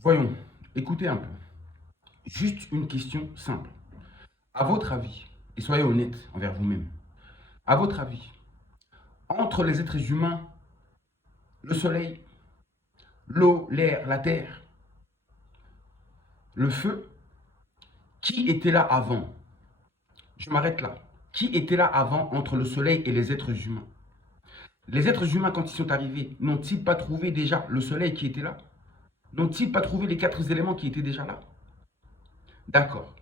Voyons, écoutez un peu. Juste une question simple. À votre avis, et soyez honnête envers vous-même, à votre avis, entre les êtres humains, le soleil, l'eau, l'air, la terre, le feu, qui était là avant? Je m'arrête là. Qui était là avant entre le soleil et les êtres humains? Les êtres humains, quand ils sont arrivés, n'ont-ils pas trouvé déjà le soleil qui était là? N'ont-ils pas trouvé les quatre éléments qui étaient déjà là? D'accord.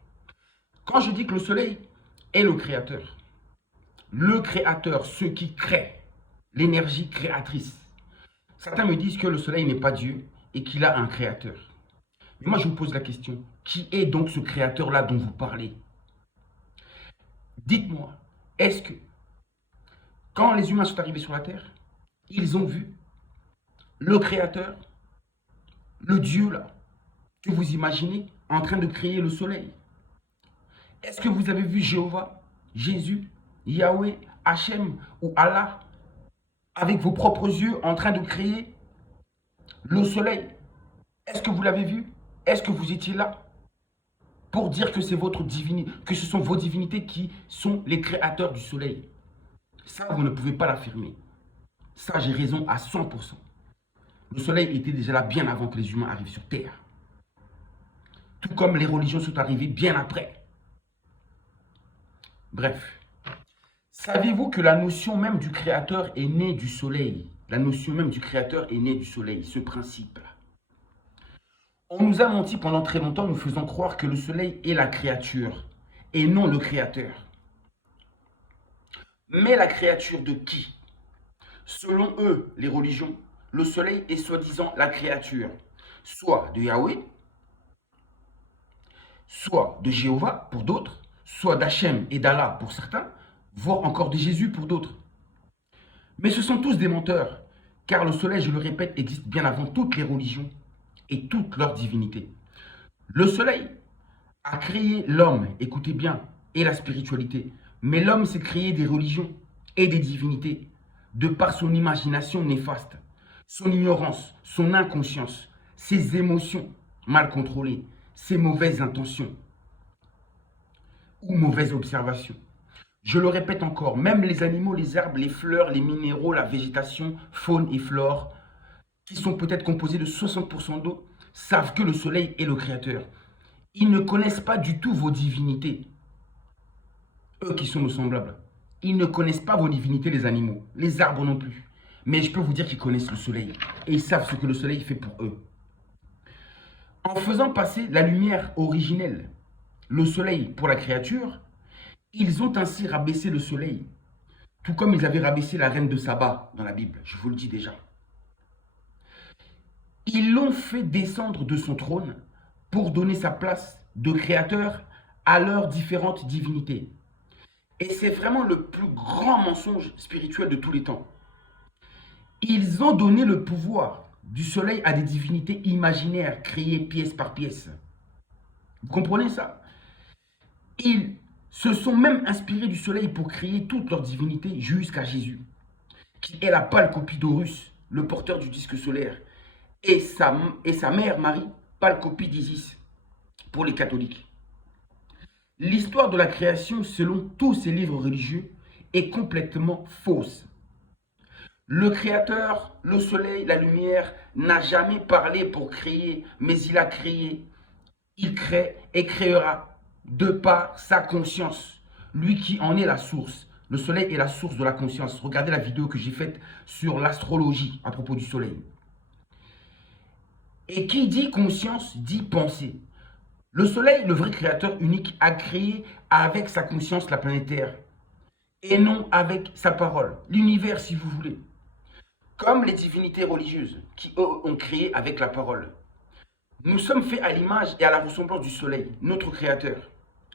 Quand je dis que le soleil est le créateur, ce qui crée, l'énergie créatrice. Certains me disent que le soleil n'est pas Dieu et qu'il a un créateur. Mais moi, je vous pose la question, qui est donc ce créateur-là dont vous parlez? Dites-moi, est-ce que quand les humains sont arrivés sur la Terre, ils ont vu le créateur, le Dieu là, que vous imaginez en train de créer le soleil? Est-ce que vous avez vu Jéhovah, Jésus, Yahweh, Hachem ou Allah avec vos propres yeux en train de créer le soleil? Est-ce que vous l'avez vu? Est-ce que vous étiez là pour dire que c'est votre divinité, que ce sont vos divinités qui sont les créateurs du soleil? Ça, vous ne pouvez pas l'affirmer. Ça, j'ai raison à 100%. Le soleil était déjà là bien avant que les humains arrivent sur Terre. Tout comme les religions sont arrivées bien après. Bref. Savez-vous que la notion même du créateur est née du soleil? La notion même du créateur est née du soleil, ce principe. On nous a menti pendant très longtemps, nous faisant croire que le soleil est la créature et non le créateur. Mais la créature de qui? Selon eux, les religions, le soleil est soi-disant la créature, soit de Yahweh, soit de Jéhovah pour d'autres, soit d'Hachem et d'Allah pour certains, voire encore de Jésus pour d'autres. Mais ce sont tous des menteurs, car le soleil, je le répète, existe bien avant toutes les religions et toutes leurs divinités. Le soleil a créé l'homme, écoutez bien, et la spiritualité. Mais l'homme s'est créé des religions et des divinités de par son imagination néfaste, son ignorance, son inconscience, ses émotions mal contrôlées, ses mauvaises intentions ou mauvaises observations. Je le répète encore, même les animaux, les herbes, les fleurs, les minéraux, la végétation, faune et flore, qui sont peut-être composés de 60% d'eau, savent que le soleil est le créateur. Ils ne connaissent pas du tout vos divinités, eux qui sont nos semblables. Ils ne connaissent pas vos divinités, les animaux, les arbres non plus. Mais je peux vous dire qu'ils connaissent le soleil et ils savent ce que le soleil fait pour eux. En faisant passer la lumière originelle, le soleil pour la créature, ils ont ainsi rabaissé le soleil, tout comme ils avaient rabaissé la reine de Saba dans la Bible, je vous le dis déjà. Ils l'ont fait descendre de son trône pour donner sa place de créateur à leurs différentes divinités. Et c'est vraiment le plus grand mensonge spirituel de tous les temps. Ils ont donné le pouvoir du soleil à des divinités imaginaires créées pièce par pièce. Vous comprenez ça? Ils se sont même inspirés du soleil pour créer toutes leurs divinités jusqu'à Jésus, qui est la pâle copie d'Horus, le porteur du disque solaire, et sa mère Marie, pâle copie d'Isis, pour les catholiques. L'histoire de la création, selon tous ces livres religieux, est complètement fausse. Le Créateur, le soleil, la lumière, n'a jamais parlé pour créer, mais il a créé. Il crée et créera de par sa conscience. Lui qui en est la source. Le soleil est la source de la conscience. Regardez la vidéo que j'ai faite sur l'astrologie à propos du soleil. Et qui dit conscience dit pensée. Le soleil, le vrai créateur unique, a créé avec sa conscience la planète Terre. Et non avec sa parole. L'univers, si vous voulez. Comme les divinités religieuses qui, eux, ont créé avec la parole. Nous sommes faits à l'image et à la ressemblance du soleil, notre créateur,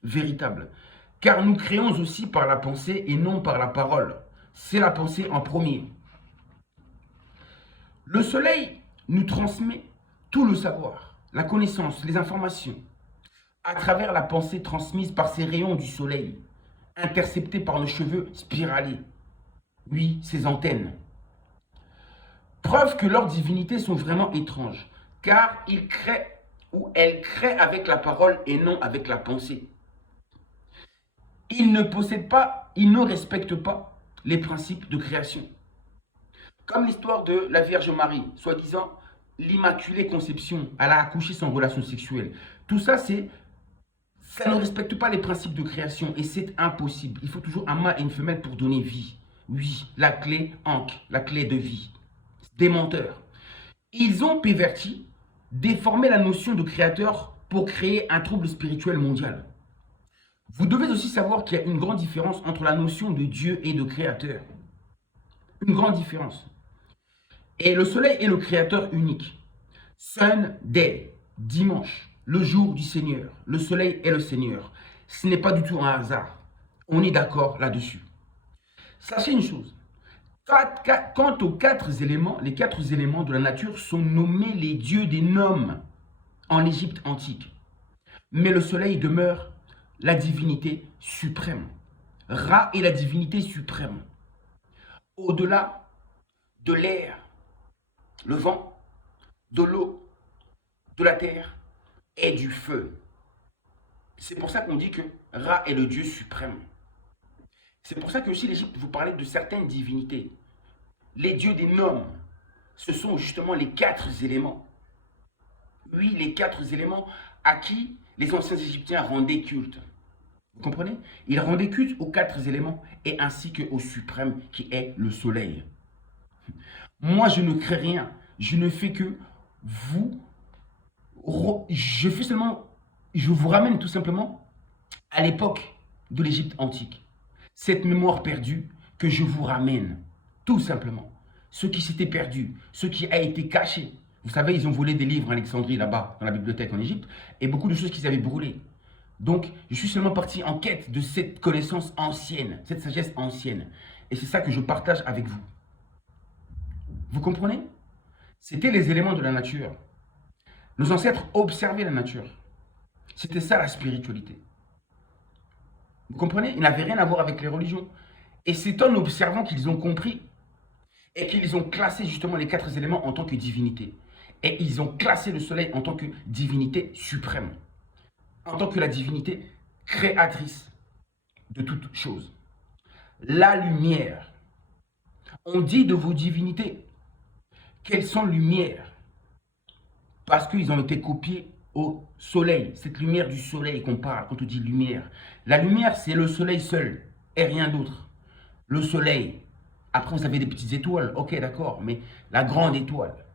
véritable. Car nous créons aussi par la pensée et non par la parole. C'est la pensée en premier. Le soleil nous transmet tout le savoir, la connaissance, les informations, à travers la pensée transmise par ces rayons du soleil, interceptés par nos cheveux spiralés. Oui, ces antennes. Preuve que leurs divinités sont vraiment étranges. car il crée ou elle crée avec la parole et non avec la pensée. Il ne possède pas, il ne respecte pas les principes de création. Comme l'histoire de la Vierge Marie, soi-disant l'Immaculée Conception, elle a accouché sans relation sexuelle. Tout ça, ça ne respecte pas les principes de création et c'est impossible. Il faut toujours un mâle et une femelle pour donner vie. Oui, la clé ankh, la clé de vie. Des menteurs. Ils ont perverti, déformé la notion de créateur pour créer un trouble spirituel mondial. Vous devez aussi savoir qu'il y a une grande différence entre la notion de Dieu et de créateur. Une grande différence. Et le soleil est le créateur unique. Sunday, dimanche, le jour du Seigneur. Le soleil est le Seigneur. Ce n'est pas du tout un hasard. On est d'accord là-dessus. Sachez une chose. Quant aux 4 éléments, les 4 éléments de la nature sont nommés les dieux des noms en Égypte antique. Mais le soleil demeure la divinité suprême. Ra est la divinité suprême. Au-delà de l'air, le vent, de l'eau, de la terre et du feu. C'est pour ça qu'on dit que Ra est le Dieu suprême. C'est pour ça que aussi l'Égypte vous parlait de certaines divinités. Les dieux des noms, ce sont justement les 4 éléments. Oui, les 4 éléments à qui les anciens Égyptiens rendaient culte. Vous comprenez? Ils rendaient culte aux 4 éléments et ainsi qu'au suprême qui est le soleil. Moi, je ne crée rien. Je ne fais que vous... Je vous ramène tout simplement à l'époque de l'Égypte antique. Cette mémoire perdue que je vous ramène, tout simplement. Ce qui s'était perdu, ce qui a été caché. Vous savez, ils ont volé des livres en Alexandrie, là-bas, dans la bibliothèque en Égypte, et beaucoup de choses qu'ils avaient brûlées. Donc, je suis seulement parti en quête de cette connaissance ancienne, cette sagesse ancienne. Et c'est ça que je partage avec vous. Vous comprenez? C'était les éléments de la nature. Nos ancêtres observaient la nature. C'était ça la spiritualité. Vous comprenez? Il n'avait rien à voir avec les religions. Et c'est en observant qu'ils ont compris et qu'ils ont classé justement les 4 éléments en tant que divinité. Et ils ont classé le soleil en tant que divinité suprême. En tant que la divinité créatrice de toutes choses. La lumière. On dit de vos divinités qu'elles sont lumière. Parce qu'ils ont été copiés au soleil. Cette lumière du soleil qu'on parle quand on dit lumière. La lumière, c'est le soleil seul et rien d'autre. Le soleil. Après, vous avez des petites étoiles. Ok, d'accord. Mais la grande étoile.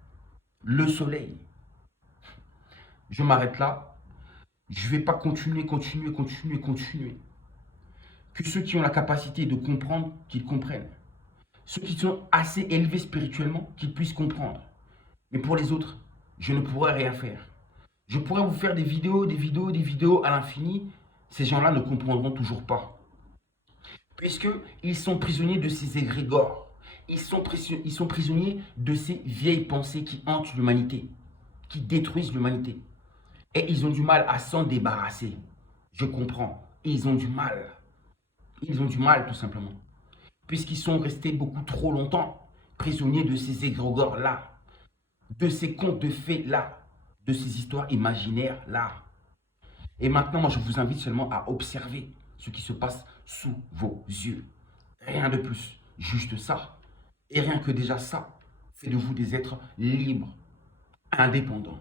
Le soleil. Je m'arrête là. Je ne vais pas continuer. Que ceux qui ont la capacité de comprendre, qu'ils comprennent. Ceux qui sont assez élevés spirituellement, qu'ils puissent comprendre. Mais pour les autres, je ne pourrais rien faire. Je pourrais vous faire des vidéos à l'infini. Ces gens-là ne comprendront toujours pas. Puisqu'ils sont prisonniers de ces égrégores. Ils sont prisonniers de ces vieilles pensées qui hantent l'humanité, qui détruisent l'humanité. Et ils ont du mal à s'en débarrasser. Je comprends. Ils ont du mal. Ils ont du mal, tout simplement. Puisqu'ils sont restés beaucoup trop longtemps prisonniers de ces égrégores-là, de ces contes de fées-là, de ces histoires imaginaires-là. Et maintenant, moi, je vous invite seulement à observer ce qui se passe sous vos yeux. Rien de plus, juste ça. Et rien que déjà ça fait de vous des êtres libres, indépendants.